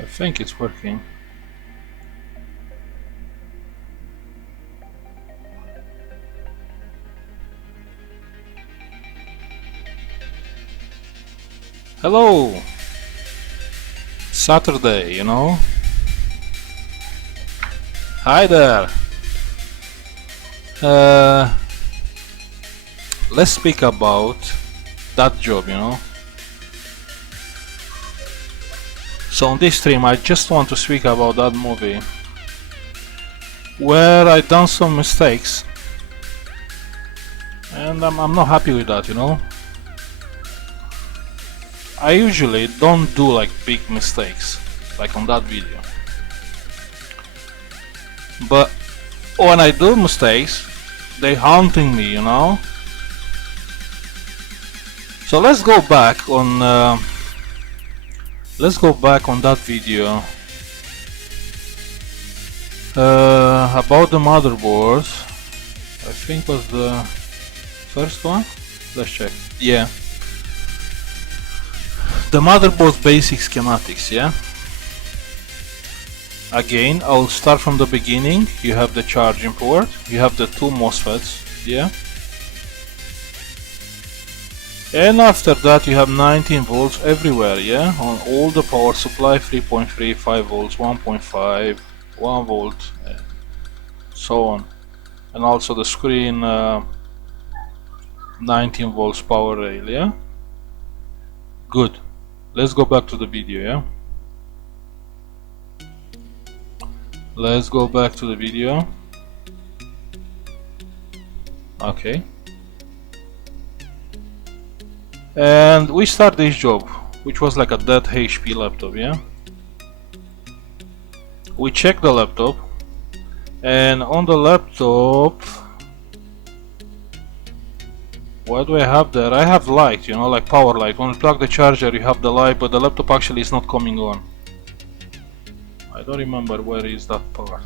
I think it's working. Hello! Saturday, you know? Hi there! Let's speak about that job, you know? So on this stream I just want to speak about that movie where I done some mistakes and I'm not happy with that, you know? I usually don't do like big mistakes like on that video, but when I do mistakes they haunting me, you know? So let's go back on that video about the motherboard. I think was the first one. Let's check. Yeah, the motherboard basic schematics. Yeah, again I'll start from the beginning. You have the charging port, you have the two MOSFETs. Yeah, and after that you have 19 volts everywhere, yeah, on all the power supply, 3.3, 5 volts, 1.5, 1 volt, and so on. And also the screen, 19 volts power rail, yeah. Good. Let's go back to the video, yeah. Let's go back to the video. Okay. And we start this job, which was like a dead HP laptop, yeah. We check the laptop, and on the laptop, what do I have there? I have light, you know, like power light. When you plug the charger you have the light, but the laptop actually is not coming on. I don't remember where is that part.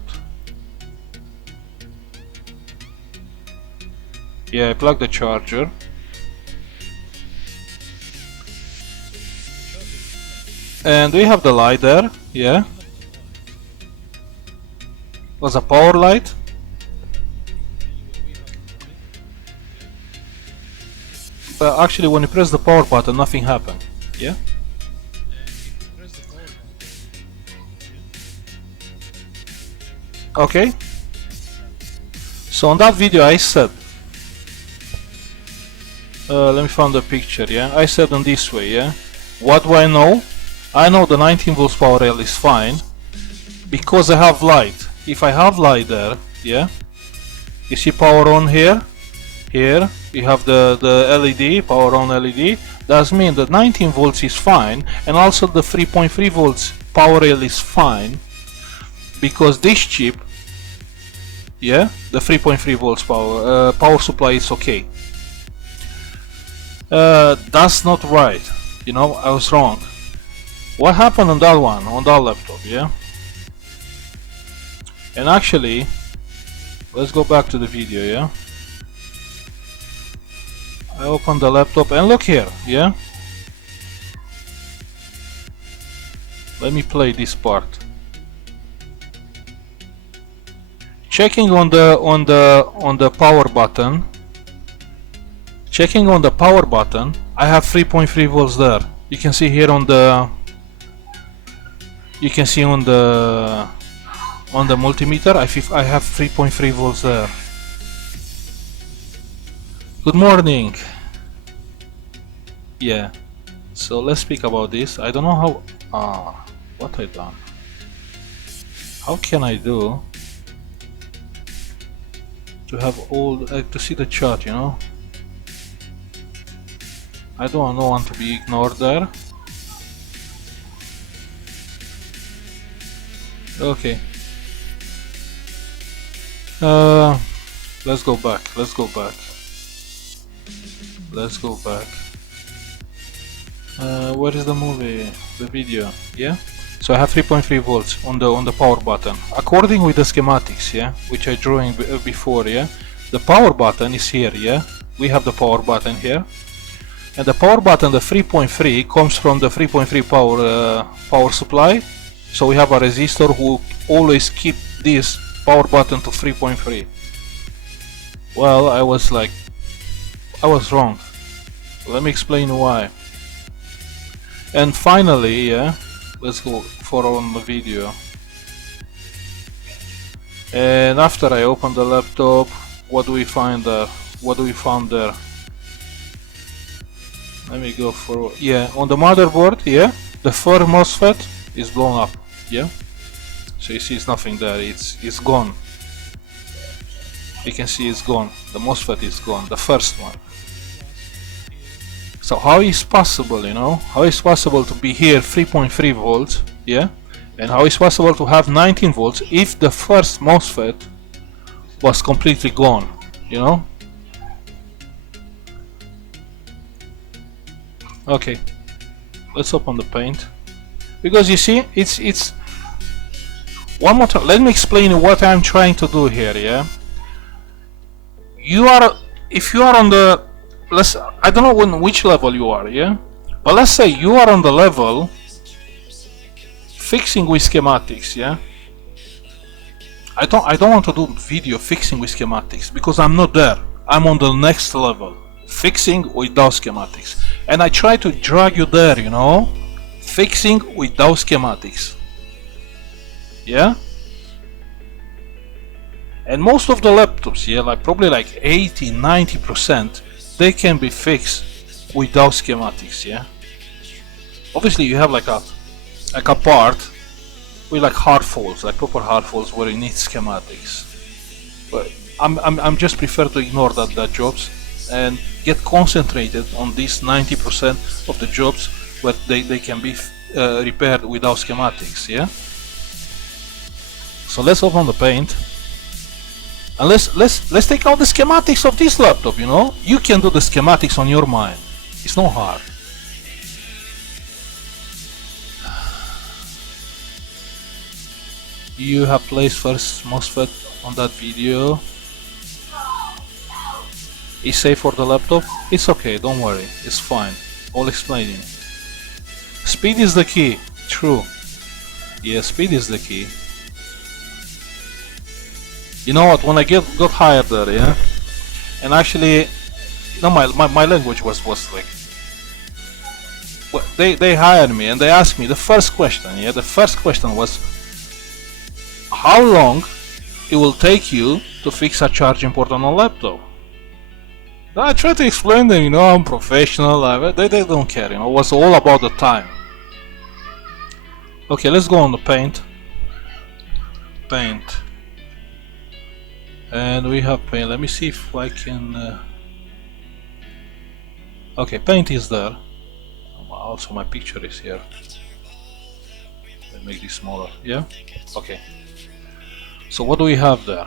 Yeah, I plug the charger. And we have the light there, yeah. Was a power light. But actually when you press the power button nothing happened, yeah. Okay. So on that video I said, let me find the picture, yeah. I said in this way, yeah. What do I know? I know the 19 volts power rail is fine because I have light. If I have light there, yeah, you see power on here, here you have the LED, power on LED. That means that 19 volts is fine, and also the 3.3 volts power rail is fine because this chip, yeah, the 3.3 volts power supply is okay. That's not right, you know, I was wrong. What happened on that one, on that laptop, yeah? And actually, let's go back to the video, yeah? I open the laptop and look here, yeah? Let me play this part. Checking on the power button. Checking on the power button, I have 3.3 volts there. You can see here on the multimeter, I have 3.3 volts there. Good morning. Yeah. So let's speak about this. I don't know how. What I done? How can I do to have all to see the chart? You know. I don't want to be ignored there. Okay. Let's go back. Let's go back. Where is the movie? The video? Yeah. So I have 3.3 volts on the power button. According with the schematics, yeah, which I drew in before, yeah. The power button is here, yeah. We have the power button here, and the power button, the 3.3, comes from the 3.3 power supply, So we have a resistor who always keep this power button to 3.3. Well, I was wrong. Let me explain why. And finally, yeah, let's go for on the video. And after I open the laptop, what do we find there? What do we find there? Let me go for, yeah, on the motherboard, yeah, the first MOSFET is blown up, yeah. So you see, it's nothing there. It's gone. You can see it's gone. The MOSFET is gone. The first one. So how is possible, you know? How is possible to be here 3.3 volts, yeah? And how is possible to have 19 volts if the first MOSFET was completely gone, you know? Okay, let's open the paint, because you see, it's one more time. Let me explain what I'm trying to do here. Yeah, if you are on the, I don't know which level you are. Yeah, but let's say you are on the level fixing with schematics. Yeah, I don't want to do video fixing with schematics because I'm not there. I'm on the next level, fixing without schematics. And I try to drag you there, you know, fixing without schematics. Yeah? And most of the laptops, yeah, like probably like 80-90%, they can be fixed without schematics, yeah? Obviously you have like a part with like hard faults, like proper hard faults where you need schematics. But I'm just prefer to ignore that jobs and get concentrated on these 90% of the jobs where they can be repaired without schematics, yeah? So let's open the paint and let's take out the schematics of this laptop, you know? You can do the schematics on your mind. It's not hard. You have placed first MOSFET on that video. Is safe for the laptop? It's okay, don't worry, it's fine. I'll explain it. Speed is the key. True. Yeah, speed is the key. You know what, when I got hired there, yeah, and actually, you know, my language was like, well, they hired me and they asked me the first question, yeah, the first question was, how long it will take you to fix a charging port on a laptop? I try to explain them, you know, I'm professional, they don't care, you know, it was all about the time. Okay, let's go on the paint. Paint. And we have paint, let me see if I can... Okay, paint is there. Also my picture is here. Let me make this smaller, yeah? Okay. So what do we have there?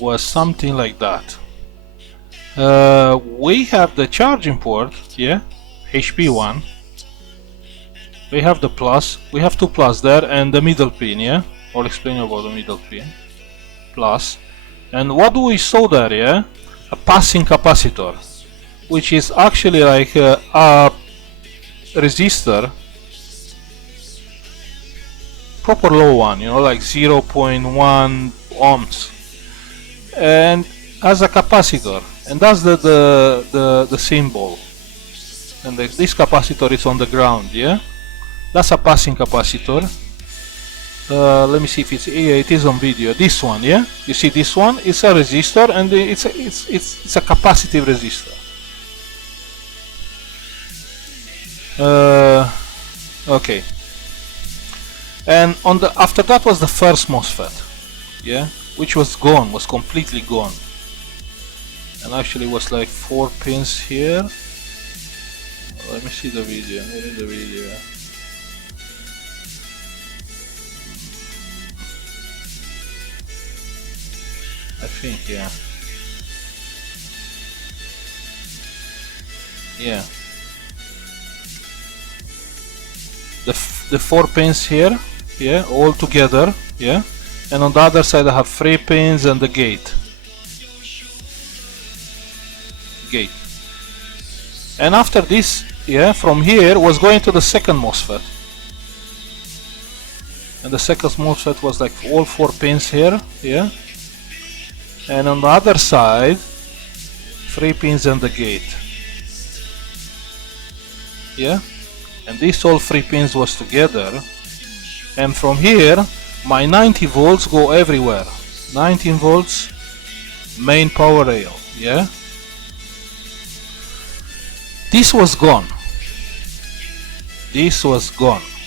Was something like that. We have the charging port, yeah, HP one. We have the plus, we have two plus there, and the middle pin, yeah. I'll explain about the middle pin. Plus, and what do we saw there, yeah? A passing capacitor, which is actually like a resistor, proper low one, you know, like 0.1 ohms, and as a capacitor. And that's the symbol, and this capacitor is on the ground, yeah. That's a passing capacitor. Let me see if it's, yeah, it is on video. This one, yeah, you see this one, it's a resistor, and it's a capacitive resistor. Okay, and on the after that was the first MOSFET, yeah, which was gone, was completely gone. And actually was like 4 pins here. Let me see the video. Where is the video? I think, yeah. Yeah. The 4 pins here, yeah, all together, yeah. And on the other side I have 3 pins and the gate. And after this, yeah, from here was going to the second MOSFET. and the second MOSFET was like all 4 pins here, yeah, and on the other side 3 pins and the gate, yeah, and these all 3 pins was together, and from here my 90 volts go everywhere. 19 volts main power rail, yeah. This was gone,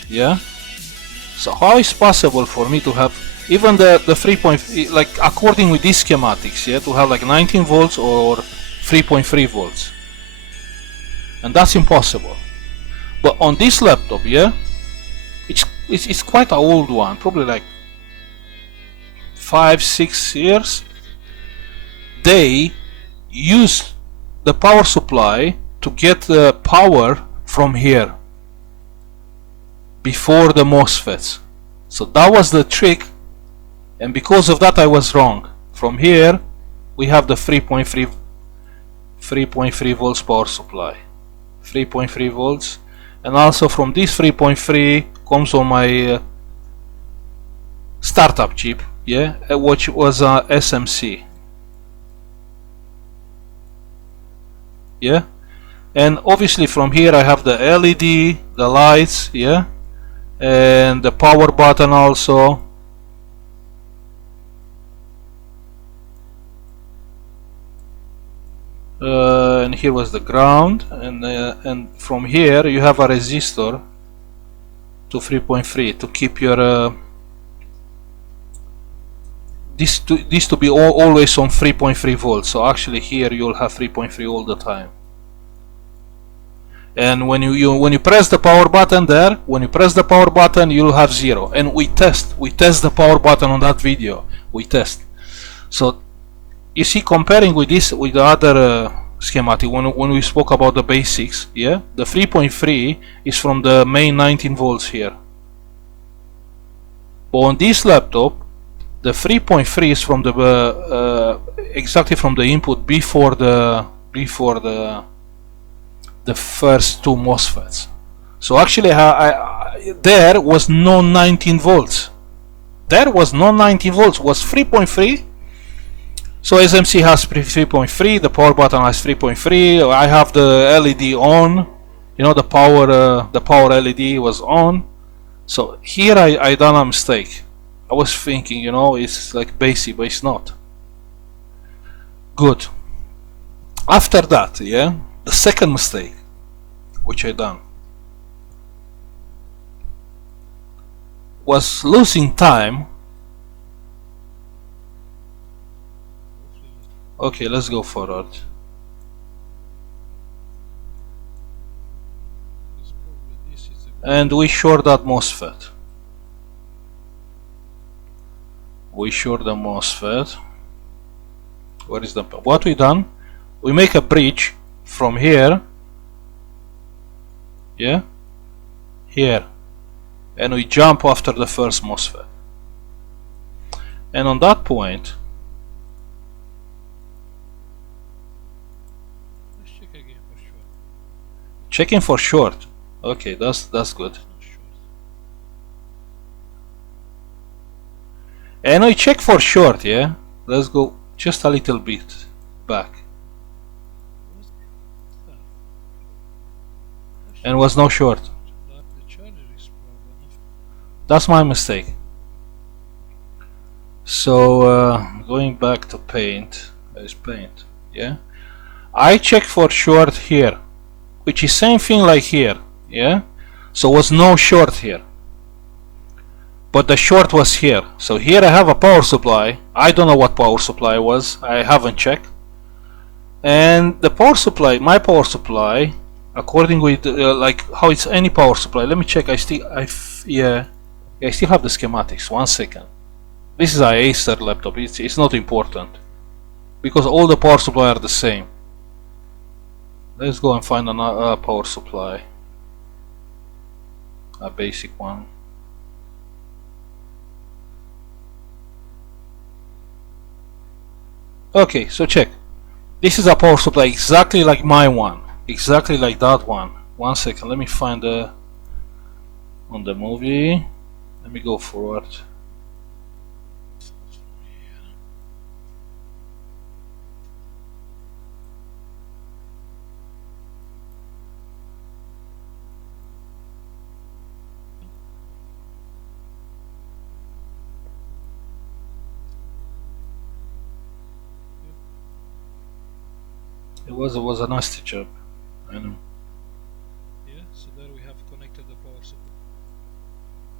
yeah. So how is possible for me to have even the 3. Like according with these schematics, yeah, to have like 19 volts or 3.3 volts, and that's impossible. But on this laptop, yeah, it's quite an old one, probably like 5-6 years. They use the power supply to get the power from here before the MOSFETs. So that was the trick, and because of that I was wrong. From here we have the 3.3 volts power supply, 3.3 volts, and also from this 3.3 comes on my startup chip, yeah, which was a SMC, yeah. And obviously from here I have the LED, the lights, yeah, and the power button also. And here was the ground, and from here you have a resistor to 3.3 to keep your this to be always on 3.3 volts. So actually here you'll have 3.3 all the time. And when you press the power button there, when you press the power button, you'll have 0. And we test the power button on that video. We test. So you see, comparing with this with the other schematic, when we spoke about the basics, yeah, the 3.3 is from the main 19 volts here. But on this laptop, the 3.3 is from the exactly from the input before the first 2 MOSFETs. So actually there was no 19 volts. There was no 19 volts, was 3.3. So SMC has 3.3, the power button has 3.3, I have the LED on, you know, the power LED was on. So here I done a mistake. I was thinking, you know, it's like basic, but it's not. Good. After that, yeah, the second mistake which I done was losing time. Okay, let's go forward. And we short that MOSFET. We short the MOSFET. Where is the... What we done? We make a bridge from here. Yeah? Here. And we jump after the first MOSFET. And on that point... Let's check again for short. Checking for short. Okay, that's good. And I check for short, yeah? Let's go just a little bit back. And was no short. That's my mistake. So going back to paint, there's paint, yeah? I check for short here, which is same thing like here, yeah? So was no short here. But the short was here. So here I have a power supply. I don't know what power supply was. I haven't checked. And the power supply, my power supply, according with like how it's any power supply. Let me check. I still have the schematics. 1 second. This is a Acer laptop. It's not important because all the power supply are the same. Let's go and find another power supply. A basic one. Okay, so check. This is a power supply exactly like my one, exactly like that one. 1 second, let me find on the movie, Let me go forward. It was a nasty job, I know. Yeah, so there we have connected the power supply.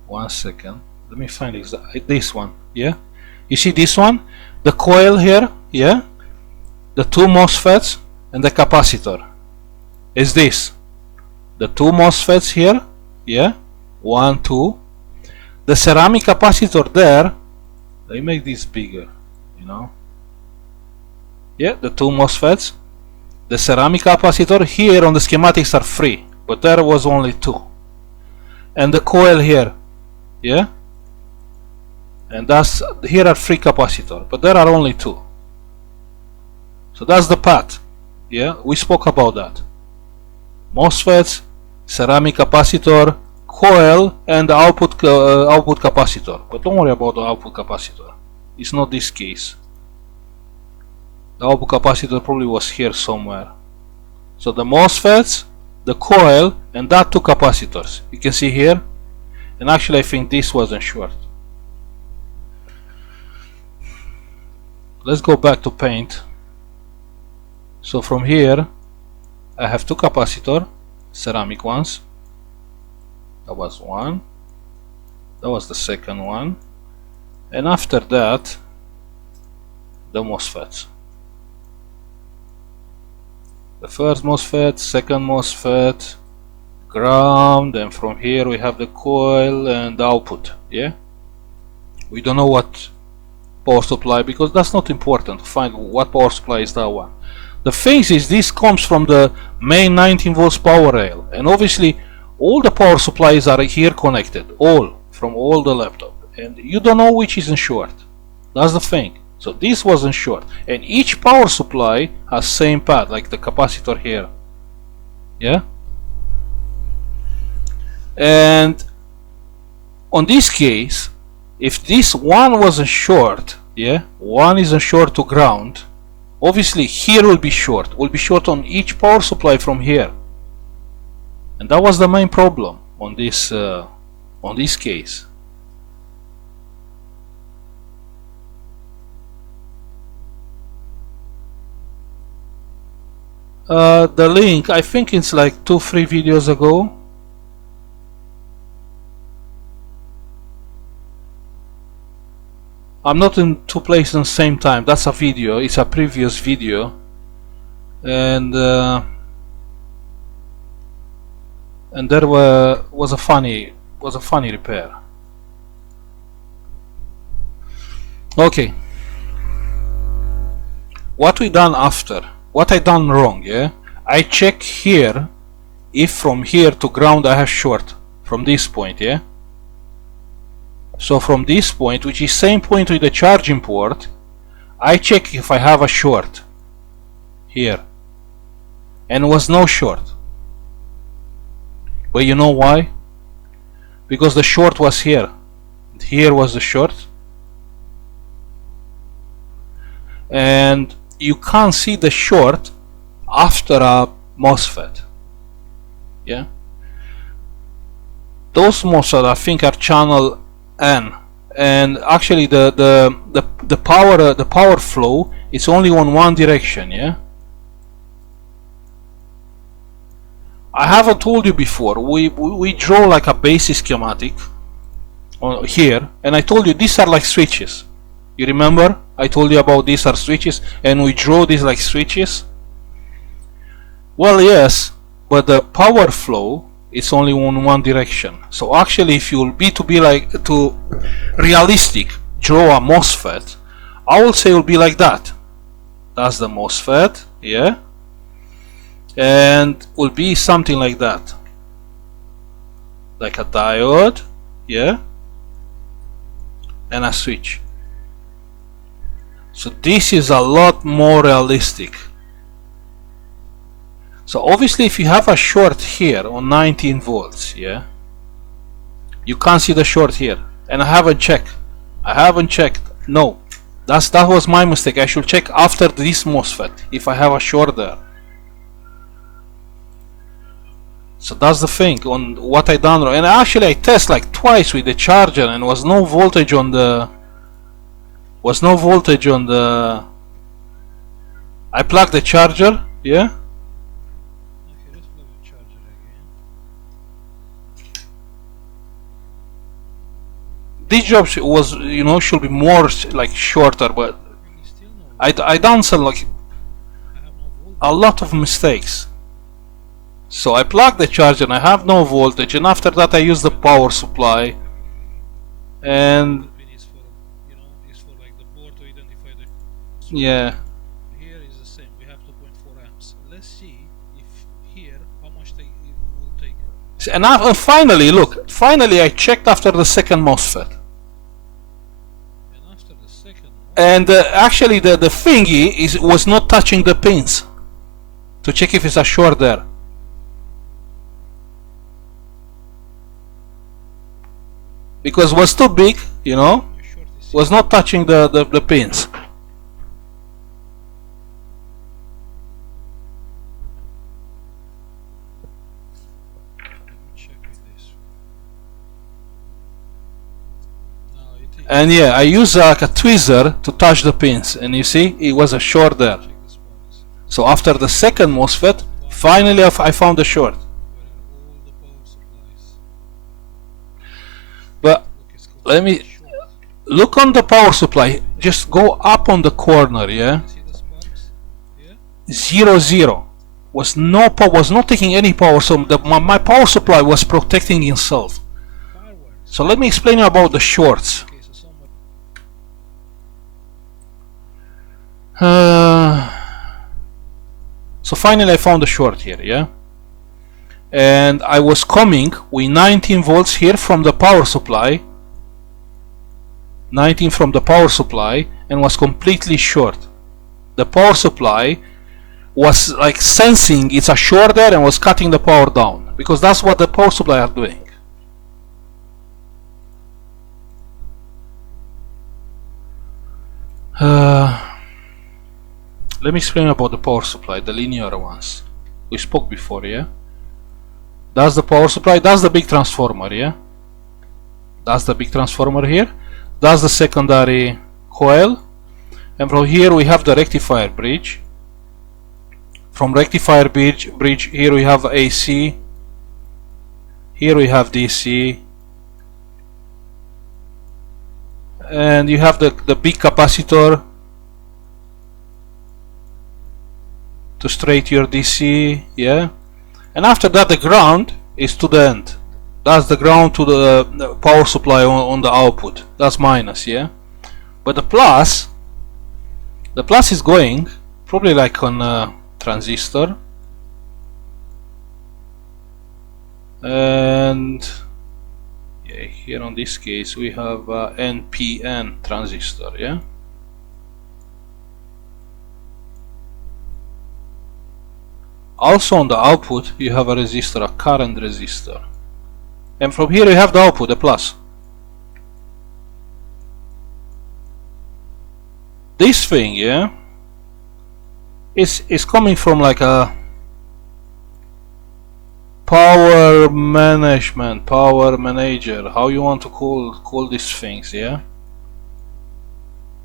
1 second. Let me find this one. Yeah, you see this one, the coil here. Yeah, the two MOSFETs and the capacitor. Is this the two MOSFETs here? Yeah, 1, 2. The ceramic capacitor there. Let me make this bigger. You know. Yeah, the two MOSFETs. The ceramic capacitor here on the schematics are 3, but there was only 2. And the coil here, yeah, and that's here are 3 capacitor, but there are only 2. So that's the path. Yeah, we spoke about that. MOSFETs, ceramic capacitor, coil, and the output capacitor. But don't worry about the output capacitor. It's not this case. The output capacitor probably was here somewhere. So the MOSFETs, the coil, and that 2 capacitors. You can see here. And actually I think this wasn't short. Let's go back to paint. So from here I have 2 capacitor, ceramic ones. That was one. That was the second one. And after that the MOSFETs. The first MOSFET, second MOSFET, ground, and from here we have the coil and the output. Yeah, we don't know what power supply, because that's not important to find what power supply is that one. The thing is, this comes from the main 19 volts power rail, and obviously all the power supplies are here connected, all from all the laptop, and you don't know which is in short. That's the thing. So this wasn't short, and each power supply has same path, like the capacitor here. Yeah, and on this case, if this one wasn't short, yeah, one isn't short to ground, obviously here will be short on each power supply from here, and that was the main problem on this case. The link, I think it's like 2-3 videos ago. I'm not in 2 places at the same time. That's a video. It's a previous video, and there was a funny repair. Okay, what we done after? What I done wrong? Yeah, I check here if from here to ground I have short from this point. Yeah, so from this point, which is same point with the charging port, I check if I have a short here, and was no short. But you know why? Because the short was here. Here was the short, and you can't see the short after a MOSFET. Yeah, those MOSFET I think are channel N, and actually the power flow is only on one direction. Yeah, I haven't told you before, we draw like a basic schematic on here, and I told you these are like switches. You remember I told you about these are switches, and we draw these like switches? Well, yes, but the power flow is only on one direction. So actually, if you'll be to realistic, draw a MOSFET, I will say it will be like that. That's the MOSFET, yeah, and will be something like that, like a diode, yeah, and a switch. So this is a lot more realistic. So obviously if you have a short here on 19 volts, yeah, you can't see the short here. and I haven't checked. No, that was my mistake. I should check after this MOSFET if I have a short there. So that's the thing on what I done wrong. And actually I test like twice with the charger and was no voltage on the I plugged the charger, yeah. Okay, let's plug the charger again. This job was, you know, should be more like shorter, but Still no. I done some like I have no voltage. a lot of mistakes. So I plugged the charger and I have no voltage, and after that I use the power supply, and The pin is for, you know, is for like the board to identify the. yeah. Here is the same. We have 2.4 amps. Let's see if here how much it will take. And finally, look, finally I checked after the second MOSFET. And after the second one, And actually the thingy was not touching the pins to check if it's a short there. Because it was too big, you know, the short is was not touching the pins. Let me check with this. No, it is. And yeah, I used like a tweezer to touch the pins, and you see it was a short there. Check the sparks. So after the second MOSFET, finally I found the short. Where are all the power supplies? But Look, it's let me short. look on the power supply. Just go up on the corner, yeah. See the sparks? Yeah? 0 0 was not taking any power, so my power supply was protecting itself. Fireworks. So let me explain you about the shorts. Okay, so somewhere. So finally I found the short here, yeah, and I was coming with 19 volts here from the power supply, 19 from the power supply, and was completely short. The power supply was like sensing it's a short there and was cutting the power down, because that's what the power supply are doing. Let me explain about the power supply, the linear ones. We spoke before, yeah? That's the power supply, that's the big transformer, yeah? That's the big transformer here. That's the secondary coil. And from here we have the rectifier bridge. From rectifier bridge here we have AC. Here we have DC. And you have the big capacitor to straight your DC, yeah. And after that the ground is to the end. That's the ground to the power supply on the output. That's minus, yeah. But the plus is going probably like on a transistor, and yeah, here on this case we have NPN transistor, yeah. Also on the output you have a resistor, a current resistor, and from here you have the output, the plus. This thing, yeah, is coming from like a power management, power manager, how you want to call these things, yeah.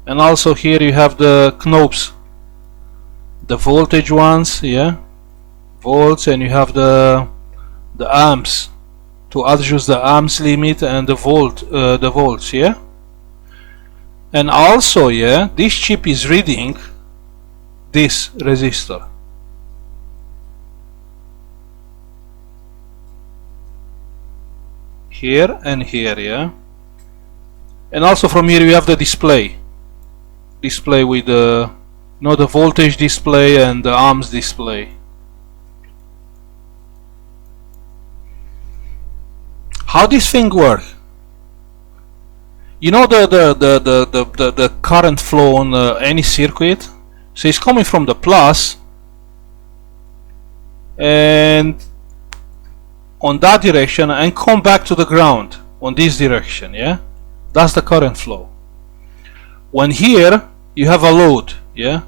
And also here you have the knobs, the voltage ones, yeah, volts, and you have the amps to adjust the amps limit and the volts, yeah. And also, yeah, this chip is reading this resistor. Here and here, yeah. And also from here you have the display with the, you know, the voltage display and the amps display. How this thing work? You know the current flow on any circuit, so it's coming from the plus and on that direction and come back to the ground on this direction, yeah. That's the current flow. When here you have a load, yeah,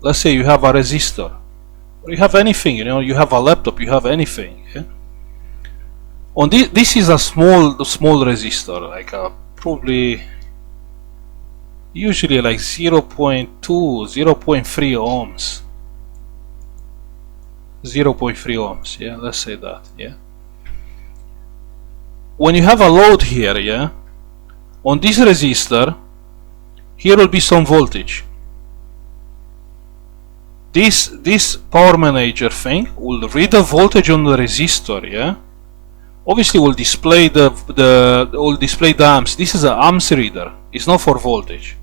let's say you have a resistor, or you have anything, you know, you have a laptop, you have anything, yeah. On this is a small resistor, like a probably usually like 0.2, 0.3 ohms. 0.3 ohms, yeah, let's say that, yeah. When you have a load here, yeah, on this resistor, here will be some voltage. This power manager thing will read the voltage on the resistor, yeah. Obviously, will display the amps. This is an amps reader. It's not for voltage.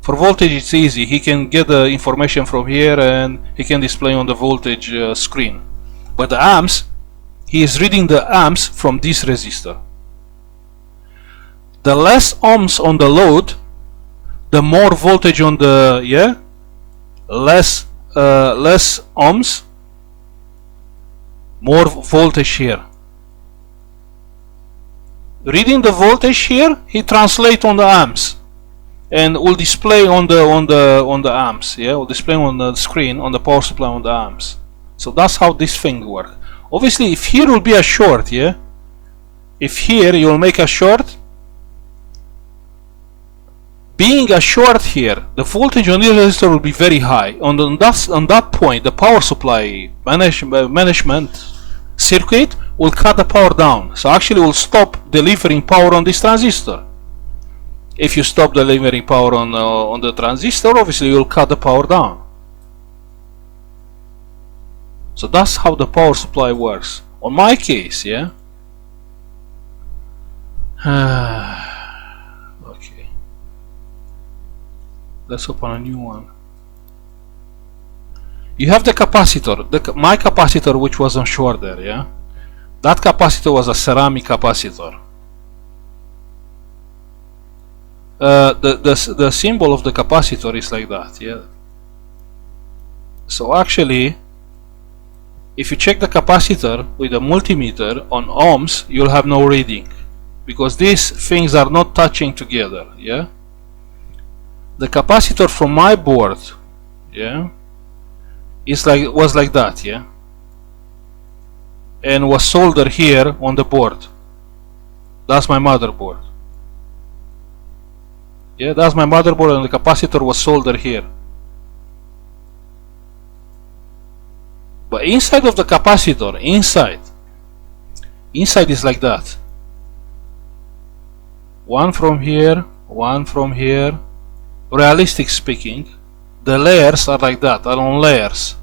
For voltage, it's easy. He can get the information from here and he can display on the voltage screen. But the amps, he is reading the amps from this resistor. The less ohms on the load, the more voltage on the, yeah, less ohms, more voltage here. Reading the voltage here, he translates on the amps, and will display on the amps. Yeah, will display on the screen on the power supply on the amps. So that's how this thing works. Obviously, if here will be a short, yeah, if here you will make a short, being a short here, the voltage on this resistor will be very high. On that point, the power supply management circuit will cut the power down. So actually will stop delivering power on this transistor. If you stop delivering power on the transistor, obviously you will cut the power down. So that's how the power supply works. On my case, yeah. Okay. Let's open a new one. You have the capacitor, my capacitor, which was on short there, yeah. That capacitor was a ceramic capacitor. The symbol of the capacitor is like that, yeah. So actually, if you check the capacitor with a multimeter on ohms, you'll have no reading, because these things are not touching together, yeah. The capacitor from my board, yeah, was like that, yeah, and was soldered here on the board. That's my motherboard. Yeah, that's my motherboard, and the capacitor was soldered here. But inside of the capacitor, inside is like that. One from here, one from here. Realistic speaking, the layers are like that, are on layers.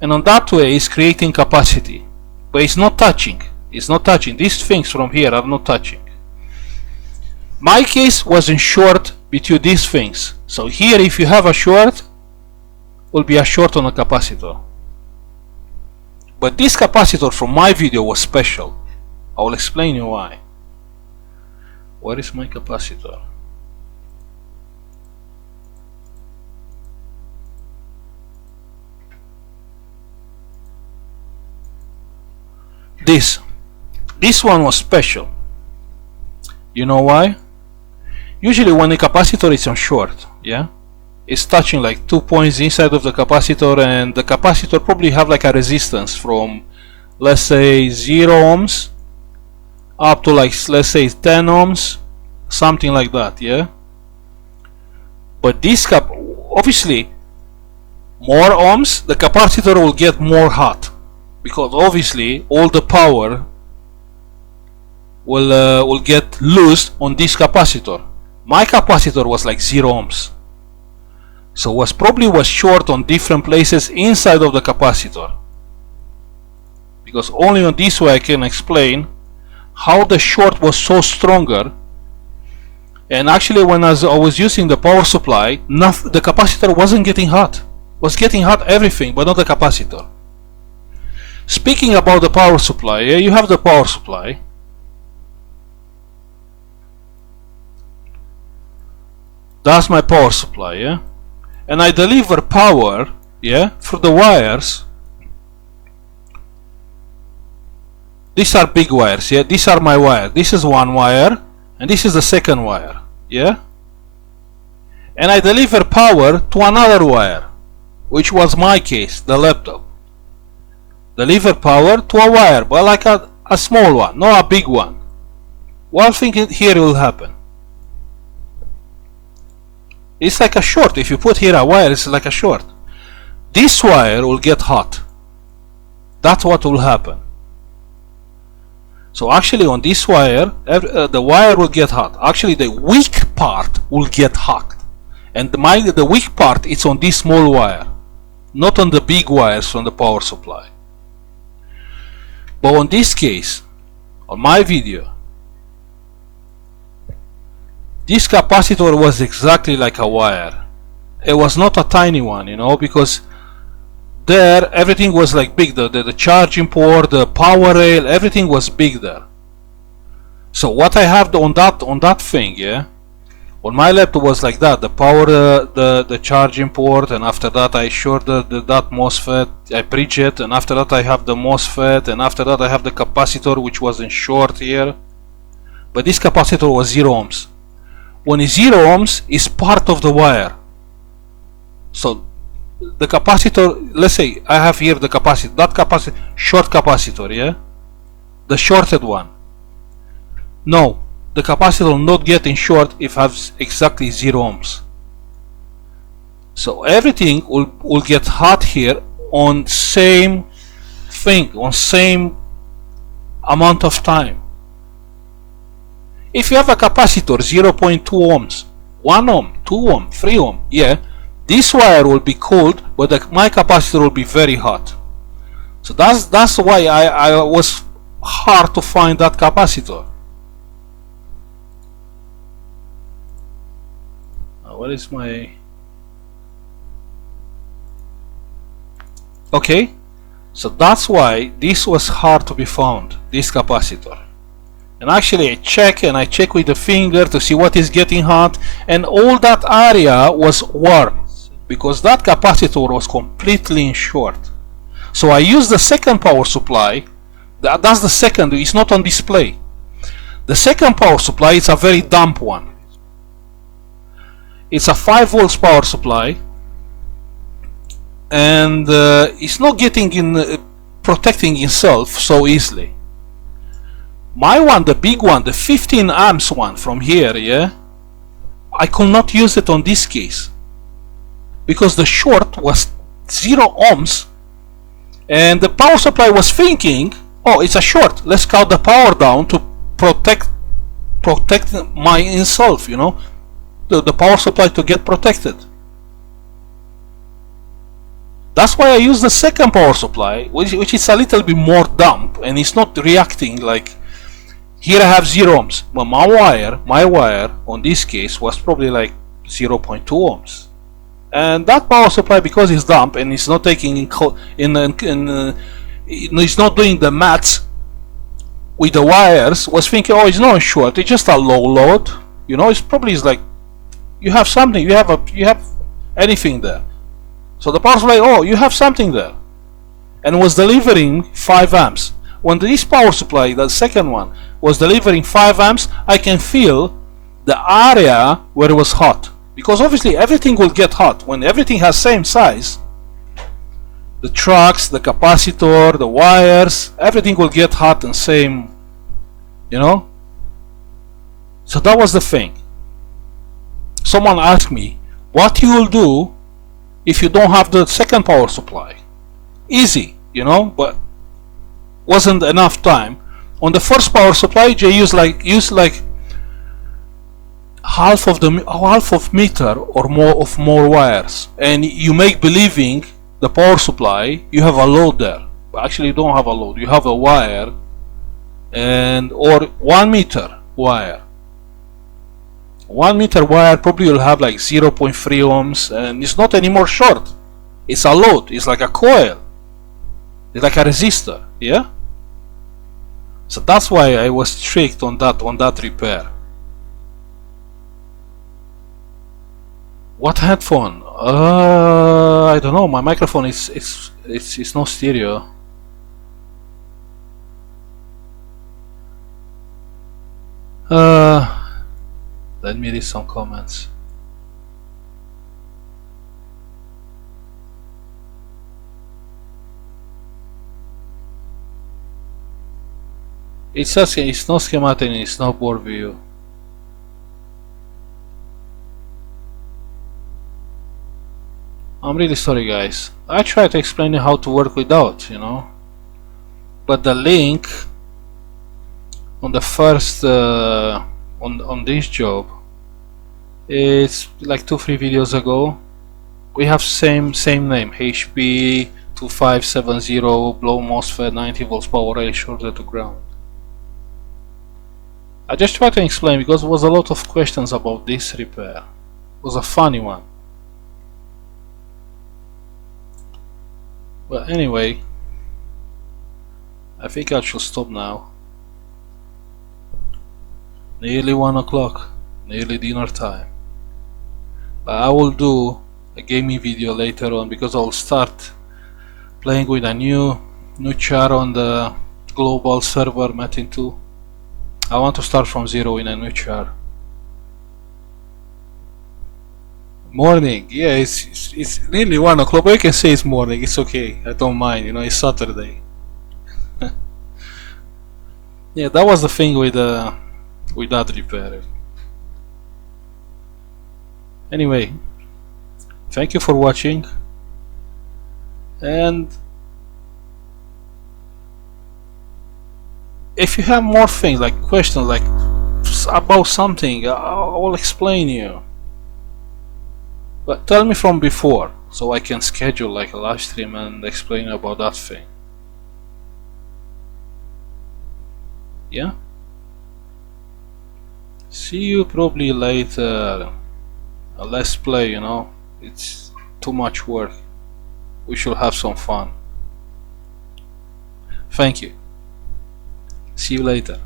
And on that way it's creating capacity. But it's not touching. It's not touching. These things from here are not touching. My case was in short between these things. So here, if you have a short, will be a short on a capacitor. But this capacitor from my video was special. I will explain you why. Where is my capacitor? This one was special. You know why? Usually when the capacitor is on short, yeah, it's touching like 2 points inside of the capacitor, and the capacitor probably have like a resistance from, let's say, 0 ohms up to like, let's say, 10 ohms, something like that, yeah. But this obviously more ohms, the capacitor will get more hot, because obviously all the power will get loosed on this capacitor. My capacitor was like 0 ohms, so was short on different places inside of the capacitor, because only on this way I can explain how the short was so stronger. And actually when I was using the power supply, the capacitor wasn't getting hot. Was getting hot everything, but not the capacitor. Speaking about the power supply, yeah, you have the power supply. That's my power supply, yeah, and I deliver power, yeah, through the wires. These are big wires, yeah. These are my wire. This is one wire, and this is the second wire, yeah, and I deliver power to another wire, which was my case, the laptop. Deliver power to a wire, but like a small one, not a big one. What thing here will happen? It's like a short. If you put here a wire, it's like a short. This wire will get hot. That's what will happen. So actually on this wire, the wire will get hot. Actually the weak part will get hot. And the weak part is on this small wire, not on the big wires from the power supply. But on this case, on my video, this capacitor was exactly like a wire. It was not a tiny one, you know, because there everything was like big. The charging port, the power rail, everything was big there. So what I have on that thing, yeah, on my laptop was like that. The power, the charging port, and after that I short that MOSFET, I bridge it, and after that I have the MOSFET, and after that I have the capacitor, which was in short here. But this capacitor was 0 ohms. When it's 0 ohms, is part of the wire. So the capacitor, let's say I have here the capacitor, that capacitor, short capacitor, yeah, the shorted one. No, the capacitor will not get in short if it has exactly 0 ohms. So everything will get hot here on same thing, on same amount of time. If you have a capacitor 0.2 ohms, 1 ohm, 2 ohm, 3 ohm, yeah, this wire will be cold, but my capacitor will be very hot. So that's why I was hard to find that capacitor. What is my... Okay, so that's why this was hard to be found, this capacitor. And actually I check with the finger to see what is getting hot, and all that area was warm because that capacitor was completely in short. So I used the second power supply. That's the second, it's not on display. The second power supply is a very damp one. It's a 5 volts power supply, and it's not getting in protecting itself so easily. My one, the big one, the 15 amps one from here, yeah, I could not use it on this case because the short was 0 ohms, and the power supply was thinking, oh, it's a short, let's cut the power down to protect my itself, you know, the power supply to get protected. That's why I use the second power supply, which is a little bit more damp and it's not reacting like here. I have 0 ohms, but my wire on this case was probably like 0.2 ohms, and that power supply, because it's damp and it's not taking it's not doing the maths with the wires, was thinking, oh, it's not short, it's just a low load, you know, it's probably like you have something, you have anything there. So the power supply, oh, you have something there, and was delivering 5 amps. When this power supply, the second one, was delivering 5 amps, I can feel the area where it was hot, because obviously everything will get hot when everything has same size. The trucks, the capacitor, the wires, everything will get hot and same, you know. So that was the thing. Someone asked me, what you will do if you don't have the second power supply? Easy, you know, but wasn't enough time. On the first power supply, you use like half of meter or more wires, and you make believing the power supply you have a load there, but actually you don't have a load. You have a wire or 1 meter wire. 1 meter wire probably will have like 0.3 ohms, and it's not anymore short. It's a load. It's like a coil. It's like a resistor. Yeah. So that's why I was strict on that repair. What headphone? I don't know. My microphone it's no stereo. Let me read some comments. It says it's no schematic, it's no board view. I'm really sorry guys. I tried to explain you how to work without, you know. But the link on the first on this job, it's like 2-3 videos ago. We have same name, HP 2570 blow MOSFET 90 volts power relay shorted to ground. I just tried to explain because there was a lot of questions about this repair. It was a funny one. But anyway, I think I should stop now. Nearly 1 o'clock, nearly dinner time. But I will do a gaming video later on because I will start playing with a new char on the global server Metin 2. I want to start from zero in a new char. Morning, yeah, it's nearly 1 o'clock, but you can say it's morning, it's okay, I don't mind, you know, it's Saturday. Yeah, that was the thing with that repair. Anyway, thank you for watching, and if you have more things like questions like about something, I will explain you. But tell me from before, so I can schedule like a live stream and explain about that thing. Yeah? See you probably later. Let's play, you know. It's too much work. We should have some fun. Thank you. See you later.